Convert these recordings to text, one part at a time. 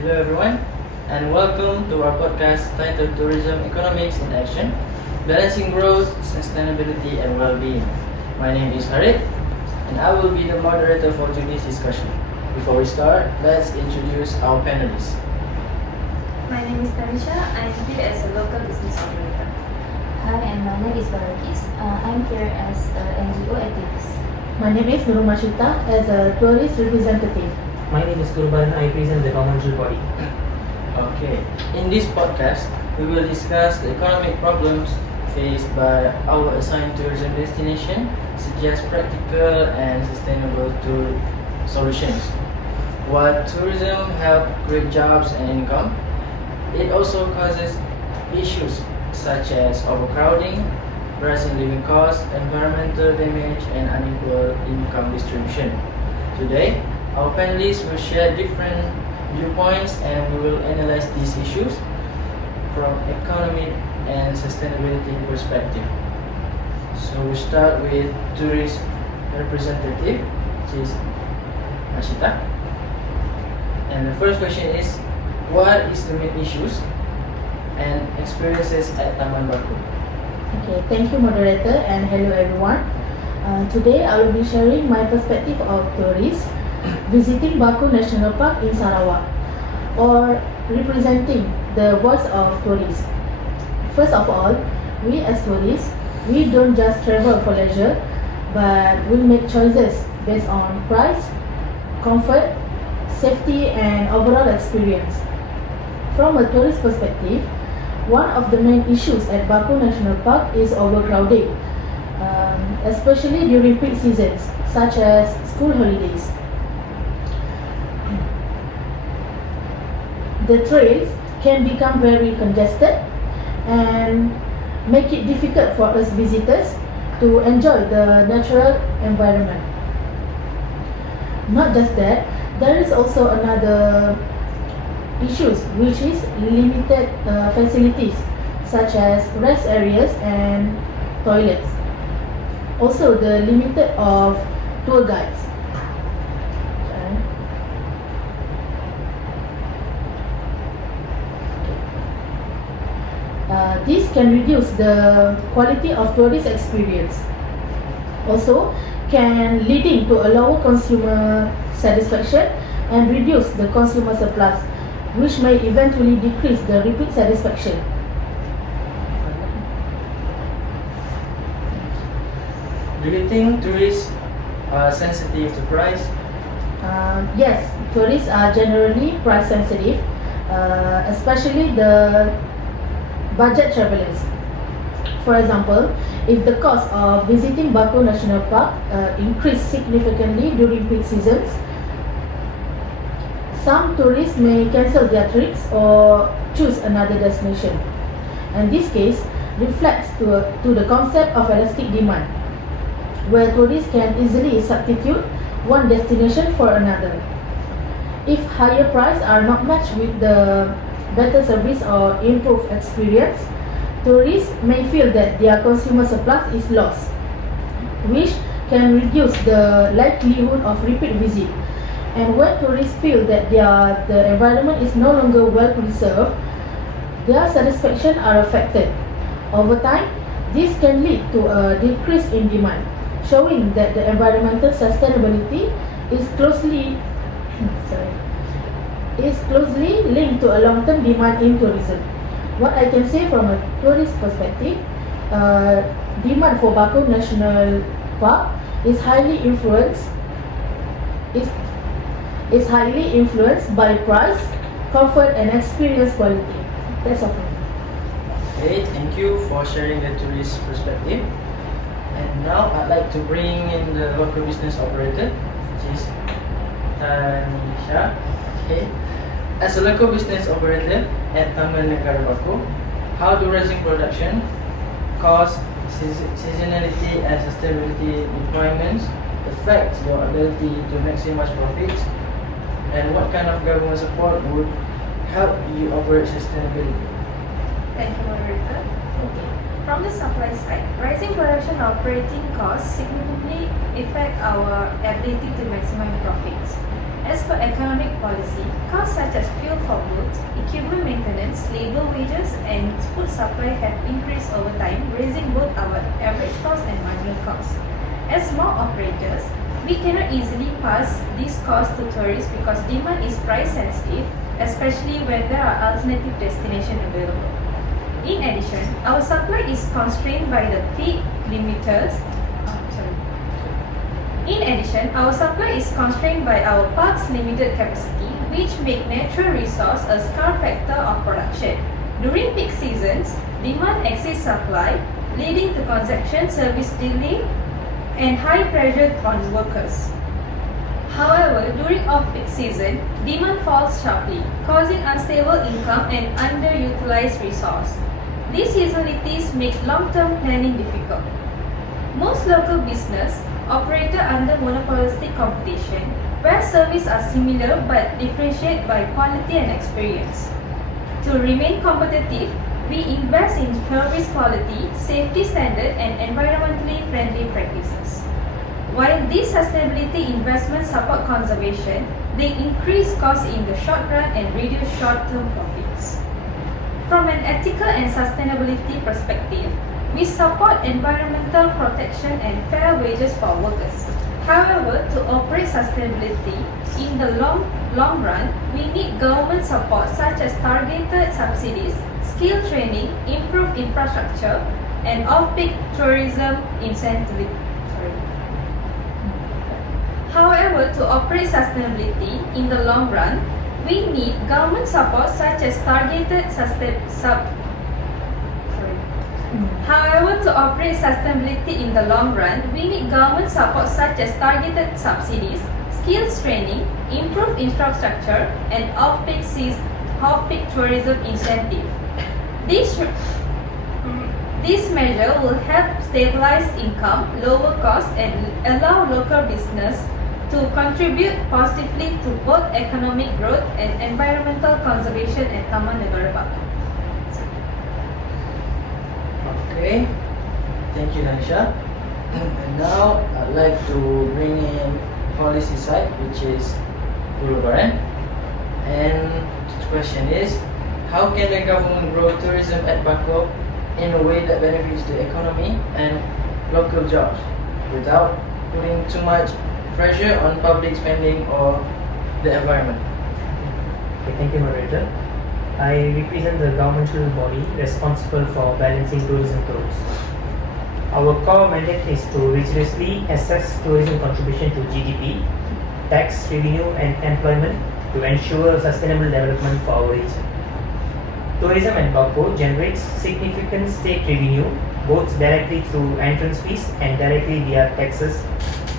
Hello everyone, and welcome to our podcast titled Tourism Economics in Action, Balancing Growth, Sustainability and Well-being. My name is Harit, and I will be the moderator for today's discussion. Before we start, let's introduce our panelists. My name is Tanisha. I am here as a local business operator. Hi, and my name is Barakis. I'm here as an NGO activist. My name is Nurul Mashita as a tourist representative. My name is Kumpulan. I present the council body. Okay, in this podcast, we will discuss the economic problems faced by our assigned tourism destination, suggest practical and sustainable solutions. While tourism helps create jobs and income, it also causes issues such as overcrowding, rising living costs, environmental damage, and unequal income distribution. Today, our panelists will share different viewpoints and we will analyze these issues from economic and sustainability perspective. So we start with tourist representative, which is Ashita. And the first question is, what is the main issues and experiences at Taman Bako? Okay, thank you moderator and hello everyone. Today I will be sharing my perspective of tourists visiting Bako National Park in Sarawak, or representing the voice of tourists. First of all, we as tourists, we don't just travel for leisure, but we make choices based on price, comfort, safety and overall experience. From a tourist perspective, one of the main issues at Bako National Park is overcrowding, especially during peak seasons such as school holidays. The trails can become very congested and make it difficult for us visitors to enjoy the natural environment. Not just that, there is also another issues which is limited facilities such as rest areas and toilets. Also the limited of tour guides. This can reduce the quality of tourist experience. Also can leading to a lower consumer satisfaction and reduce the consumer surplus, which may eventually decrease the repeat satisfaction. Do you think tourists are sensitive to price? Yes, tourists are generally price sensitive, especially the budget travelers. For example, if the cost of visiting Bako National Park increase significantly during peak seasons, some tourists may cancel their trips or choose another destination. And this case reflects to the concept of elastic demand, where tourists can easily substitute one destination for another. If higher prices are not matched with the better service or improved experience, tourists may feel that their consumer surplus is lost, which can reduce the likelihood of repeat visit. And when tourists feel that the environment is no longer well preserved, their satisfaction are affected. Over time, this can lead to a decrease in demand, showing that the environmental sustainability is closely linked to a long-term demand in tourism. What I can say from a tourist perspective, demand for Bako National Park is highly influenced by price, comfort and experience quality. That's all. Okay, thank you for sharing the tourist perspective. And now I'd like to bring in the local business operator, which is Tanisha. Okay. As a local business operator at Taman Negara Bako, how do rising production, cost, seasonality and sustainability requirements affect your ability to maximize profits? And what kind of government support would help you operate sustainability? Thank you, moderator. From the supply side, rising production and operating costs significantly affect our ability to maximize profits. As per economic policy, costs such as fuel for boats, equipment maintenance, labor wages, and food supply have increased over time, raising both our average cost and marginal cost. As small operators, we cannot easily pass these costs to tourists because demand is price sensitive, especially when there are alternative destinations available. In addition, our supply is constrained by the peak limiters. In addition, our supply is constrained by our park's limited capacity, which make natural resource a scarce factor of production. During peak seasons, demand exceeds supply, leading to consumption service delay and high pressure on workers. However, during off-peak season, demand falls sharply, causing unstable income and underutilized resource. These seasonalities make long-term planning difficult. Most local business operated under monopolistic competition, where services are similar but differentiate by quality and experience. To remain competitive, we invest in service quality, safety standard, and environmentally friendly practices. While these sustainability investments support conservation, they increase costs in the short run and reduce short-term profits. From an ethical and sustainability perspective, we support environmental protection and fair wages for workers. However, to operate sustainability in the long run, we need government support such as targeted subsidies, skill training, improved infrastructure, and off-peak tourism incentive. However, to operate sustainability in the long run, we need government support such as targeted However, to operate sustainability in the long run, we need government support such as targeted subsidies, skills training, improved infrastructure, and off-peak tourism incentive. This measure will help stabilize income, lower costs, and allow local business to contribute positively to both economic growth and environmental conservation at Taman Negara Bako. Okay, thank you, Nanisha. And now I'd like to bring in policy side, which is Kumpulan. And the question is, how can the government grow tourism at Bako in a way that benefits the economy and local jobs without putting too much pressure on public spending or the environment? Okay, thank you, moderator. I represent the governmental body responsible for balancing tourism growth. Our core mandate is to rigorously assess tourism contribution to GDP, tax revenue and employment to ensure sustainable development for our region. Tourism at Bako generates significant state revenue both directly through entrance fees and directly via taxes,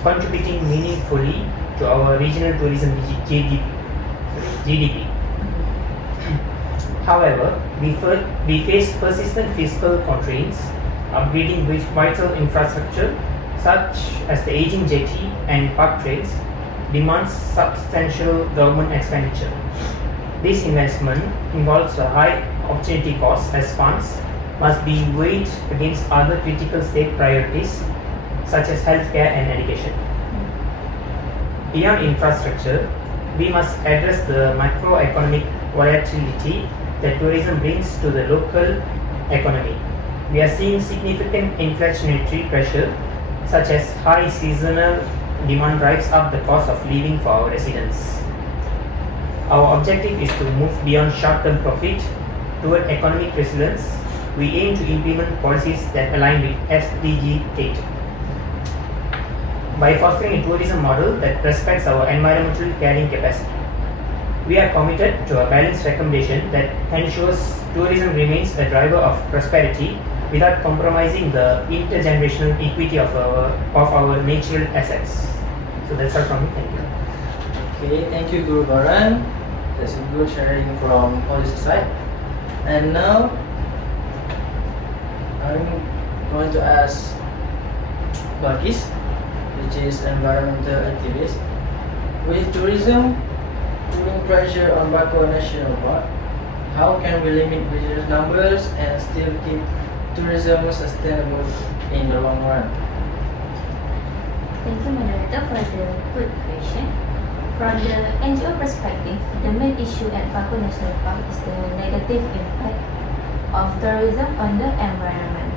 contributing meaningfully to our regional tourism GDP. However, we face persistent fiscal constraints, upgrading vital infrastructure such as the aging jetty and park trails demands substantial government expenditure. This investment involves a high opportunity cost as funds must be weighed against other critical state priorities such as healthcare and education. Beyond infrastructure, we must address the macroeconomic volatility that tourism brings to the local economy. We are seeing significant inflationary pressure such as high seasonal demand drives up the cost of living for our residents. Our objective is to move beyond short-term profit toward economic resilience. We aim to implement policies that align with SDG 8 by fostering a tourism model that respects our environmental carrying capacity. We are committed to a balanced recommendation that ensures tourism remains a driver of prosperity without compromising the intergenerational equity of our natural assets. So that's all from me. Thank you. Okay, thank you, Guru Baran. That's a good sharing from policy side. And now I'm going to ask Balkis, which is environmental activist. With tourism putting pressure on Bako National Park, how can we limit visitor numbers and still keep tourism sustainable in the long run? Thank you, moderator, for the good question. From the NGO perspective, the main issue at Bako National Park is the negative impact of tourism on the environment.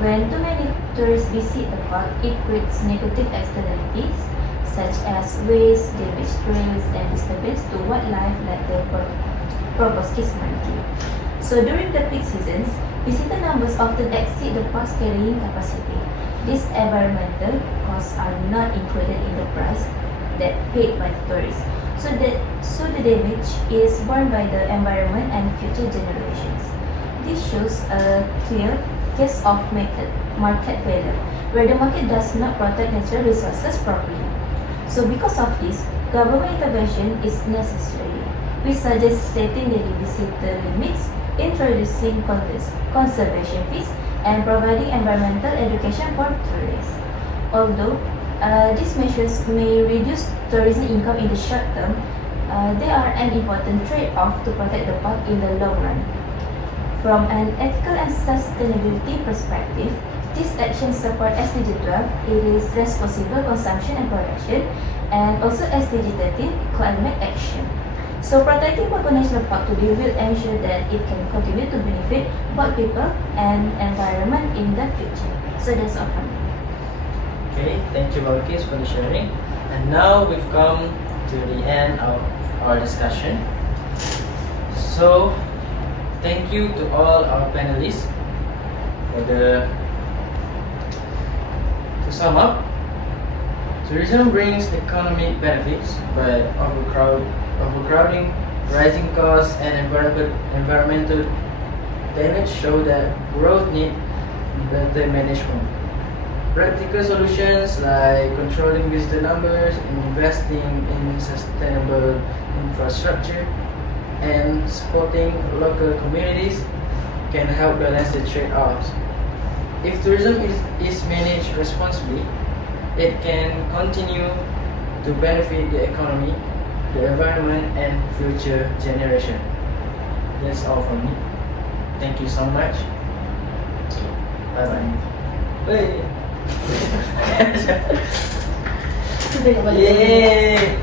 When too many tourists visit the park, it creates negative externalities such as waste, damaged trails, and disturbance to wildlife like the proboscis monkey. So during the peak seasons, visitor numbers often exceed the park's carrying capacity. These environmental costs are not included in the price that paid by the tourists. So the damage is borne by the environment and future generations. This shows a clear case of market failure, where the market does not protect natural resources properly. So because of this, government intervention is necessary. We suggest setting daily visitor limits, introducing conservation fees, and providing environmental education for tourists. Although these measures may reduce tourism income in the short term, they are an important trade-off to protect the park in the long run. From an ethical and sustainability perspective, these actions support SDG 12, it is responsible consumption and production, and also SDG 13, climate action. So protecting Bako National Park today will ensure that it can continue to benefit both people and environment in the future. So that's all from me. Okay, thank you Balkis for the sharing. And now we've come to the end of our discussion. So thank you to all our panelists to sum up, tourism brings economic benefits, but overcrowding, rising costs, and environmental damage show that growth needs better management. Practical solutions like controlling visitor numbers, investing in sustainable infrastructure, and supporting local communities can help balance the trade-offs. If tourism is managed responsibly, it can continue to benefit the economy, the environment, and future generation. That's all from me. Thank you so much. Bye bye. Kita tengok balik. Yay!